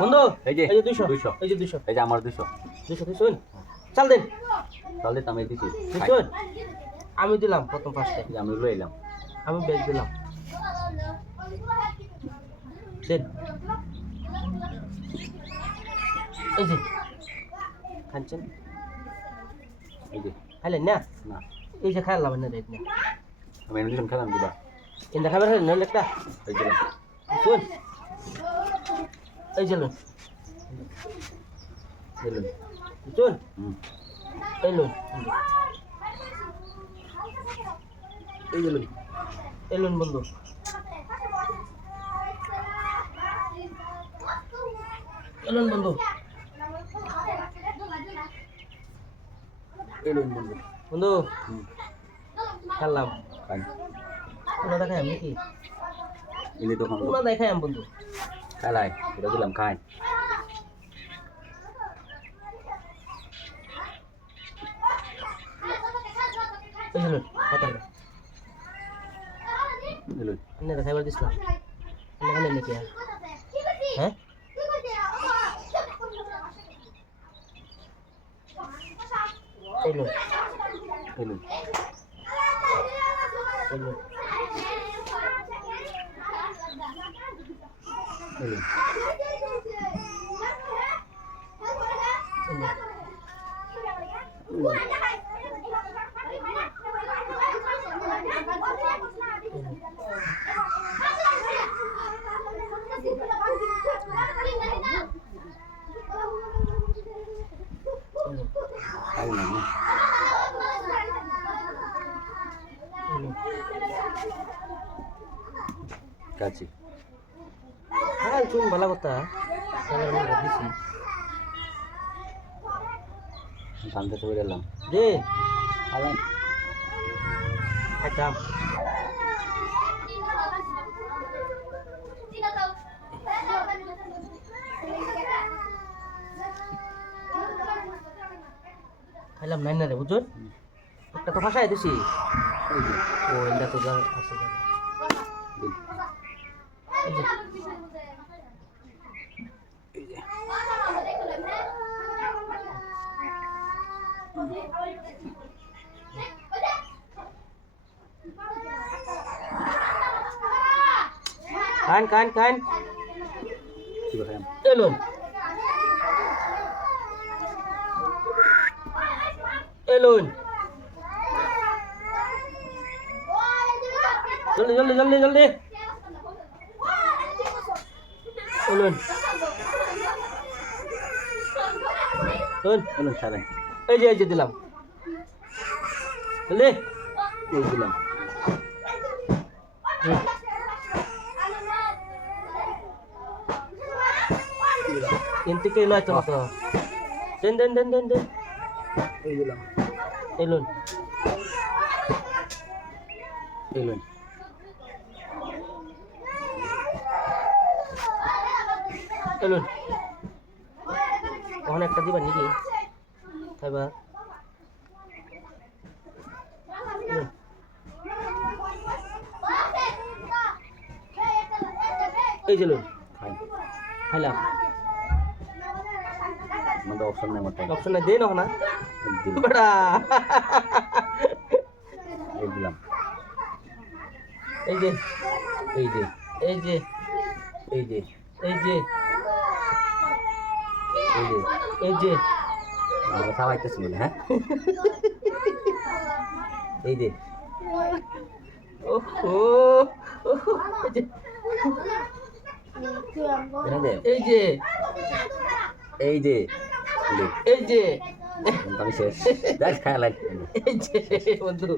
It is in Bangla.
বন্ধু এই যে 200 200 এই যে 200 এই যে আমার 200 200 চাল দেন তাহলে তো আমি দিছি বুঝছেন আমি দিলাম প্রথম ফার্স্টে এই যে আমি লই এলাম আমি ব্যাগ দিলাম দেন এই যে খাচ্ছেন এই যে খাইলেন না না এই যে খাইলাম না রেট না আমি এনে দিলাম খেলাম দিবা ইন্দা খাবার হলেন না একটা এই দিলাম শুন এই যে লোন দিলাম শুন হুম এই লোন এই দিলাম এই লোন বন্ধু এই লোন বন্ধু এই লই বন্ধু বন্ধু হুম খেললাম খাই পুরো দেখাই আমি কি ইনি তো খাম পুরো দেখাই আমি বন্ধু খালাই এটা দিলাম খাই এই যে লোন কথা এই লই আপনি দেখাইবার দিছিলাম আপনি খাইলেন নাকি হ্যাঁ এই লোন এই লই এই লোন এই লই খাই না কাছি হ্যাঁ শুন ভালো কথা দিছি জানতে চলে এলাম দে খালাই খাইতাম খাইলাম নাই না রে বুঝুন একটা তো ফাঁসাই দিছি এই যে ও এটা তো যা আছে দিল এই যে এই যে কান কান কান কি খাইম এলুন এলুন জলদি জলদি জলদি জলদি এলুন শুন এলুন খালাই এই যে দিলাম জলদি এই দিলাম কিন্তু কে লয় তো দেন দেন দেন দেন দেন এই দিলাম এলুন এলুন এলুন ওখানে একটা দিবা নাকি খাইবা এই যে লুন খাই খাইলাম আমাদের অপশন নেই মতো অপশন নাই দেন না দিলাম বেটা এই দিলাম এই যে এই যে এই যে এই যে এই যে এই যে এই যে আমরা খাওয়াইতেছি বলে হ্যাঁ এই যে ওহো এই যে এই যে এই যে এই যে আমি শেষ দেখ খাই লাগ এই যে বন্ধু